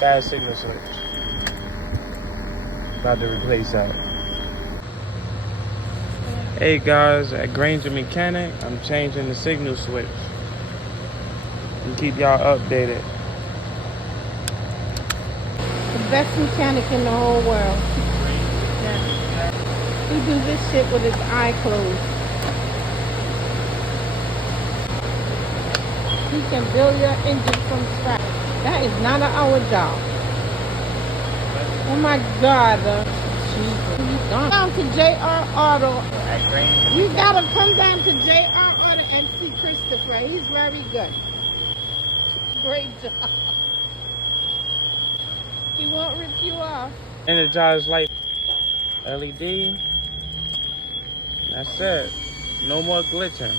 Bad signal switch. About to replace that. Hey guys, at Granger Mechanic, I'm changing the signal switch. And keep y'all updated. The best mechanic in the whole world. Yeah. He do this shit with his eye closed. He can build your engine from scratch. That is not an hour job. Oh my God. Jesus. Come down to JR Auto. You gotta come down to JR Auto and see Christopher. He's very good. Great job. He won't rip you off. Energized light LED. That's it. No more glitching.